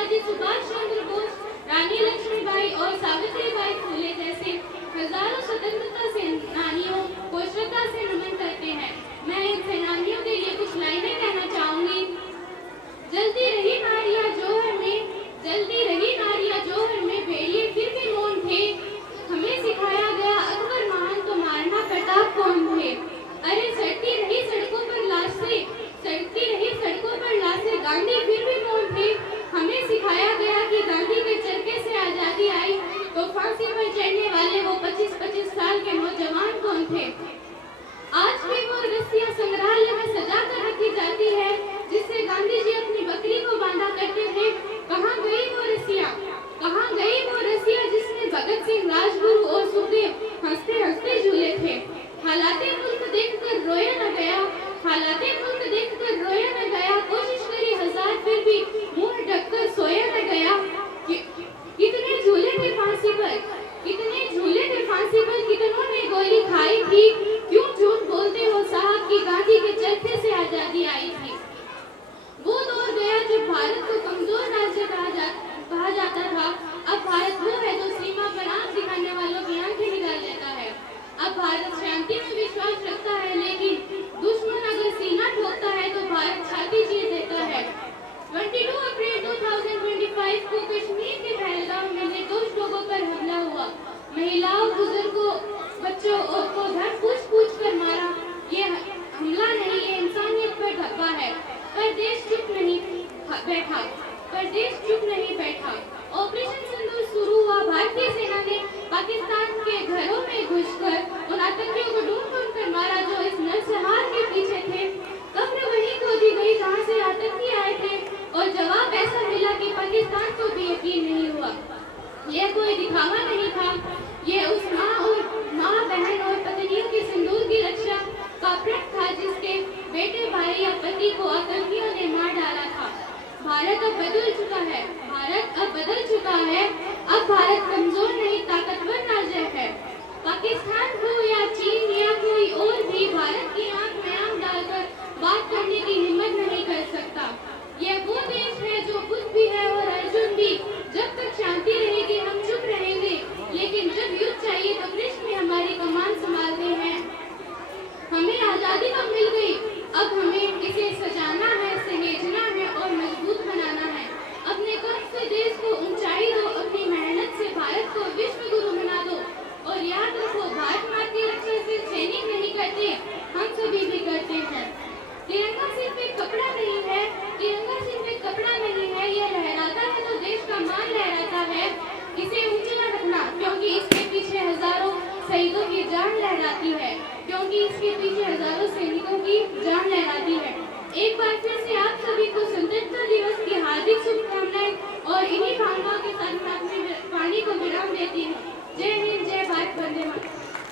नेताजी सुभाष चंद्र बोस, रानी लक्ष्मीबाई और सावित्रीबाई फुले जैसे हजारों स्वतंत्रता सेनानियों को श्रद्धा से नमन करते हैं। मैं इन सेनानियों के लिए कुछ लाइनें कहना चाहूंगी। जलती रही नारियां जोहर में, जलती रही नारियां जोहर में, भेड़िए फिर भी मौन थे। हमें सिखाया गया अकबर महान तो मारना प्रताप कौन थे। अरे सड़ती रही सड़कों पर लाशें, सड़ती रही सड़कों पर लाशें, गांधी फिर भी मौन थे। हमें सिखाया गया कि गांधी के चरखे से आजादी आई तो फांसी पर चढ़ने वाले वो 25-25 साल के नौजवान कौन थे। आज भी वो रस्सियां संग्रहालय में सजा कर रखी जाती है जिससे गांधी जी अपनी बकरी को बांधा करते थे। कहाँ गई वो रस्सियां, कहाँ गई वो रस्सियां जिसमें भगत सिंह, राजगुरु और सुखदेव हंसते हंसते झूले थे। हालाते मुल्क देखकर रोया न गया, हालाते मुल्क देखकर रोया न गया, कोशिश करी हजार फिर भी मुंह ढककर सोया न गया। कितने झूले थे फांसी पर, कितने झूले थे फांसी पर, कितनों ने गोली खाई थी। क्यों झूठ बोलते हो साहब कि गांधी के चरखे से आजादी आई थी। वो दौर गया जब भारत को कमजोर राज्य कहा जाता था। अब भारत वो है जो सीमा पर आंख दिखाने वालों की आंखें निकाल देता है। अब भारत शांति में विश्वास रखता है, लेकिन दुश्मन अगर सीना ठोकता है तो भारत छाती चीर देता है। 22 अप्रैल 2025 को कश्मीर के पहलगाम में निर्दोष लोगों पर हमला हुआ। महिलाओं, बुजुर्गों, बच्चों को धर पूछ कर मारा। ये हमला नहीं, ये इंसानियत पर धब्बा है। पर देश चुप नहीं बैठा, पर देश चुप नहीं बैठा। ऑपरेशन सिंदूर शुरू हुआ। भारतीय सेना ने पाकिस्तान के घरों में घुसकर उन आतंकियों को ढूंढ कर मारा जो इस नरसंहार के पीछे थे। कब्र वहीं खोदी गई जहां से आतंकी आए थे और जवाब ऐसा मिला कि पाकिस्तान को भी यकीन नहीं हुआ। यह कोई दिखावा नहीं था, ये उस माँ बहन और पत्नियों के सिंदूर की रक्षा का व्रत था जिसके बेटे, भाई या पति को आतंकियों ने मार डाला था। भारत अब बदल चुका है, भारत अब बदल चुका है। अब भारत कमजोर नहीं, ताकतवर राज्य है। पाकिस्तान हो या चीन या कोई और भी भारत की आंख में आंख डालकर बात करने की हिम्मत नहीं कर सकता। यह वो देश है जो बुद्ध भी है और अर्जुन भी। जब तक शांति रहेगी हम चुप रहेंगे, लेकिन जब युद्ध चाहिए तो कृष्ण भी हमारी कमान संभालते हैं। हमें आजादी तो मिल गई, अब हमें इसे सजाना है, सहेजना है और मजबूत बनाना है। अपने कर्म से देश को ऊंचाई दो, अपनी मेहनत से भारत को विश्व गुरु बना दो। और याद रखो, भारत माता की रक्षा सिर्फ सैनिक नहीं करते, हम सभी भी करते हैं। तिरंगा सिर्फ एक कपड़ा नहीं है, तिरंगा सिर्फ एक कपड़ा नहीं है, यह लहराता है तो देश का मान लहराता है। इसे ऊंचा रखना, क्योंकि इसके पीछे हजारों शहीदों की जान लहराती है, क्योंकि इसके पीछे हजारों सैनिकों की जान लहराती है। एक बार फिर से आप सभी को स्वतंत्रता दिवस की हार्दिक शुभकामनाएं और इन्हीं भावनाओं के साथ मैं अपनी वाणी को विराम देती हूँ। जय हिंद, जय भारत, वंदे मातरम।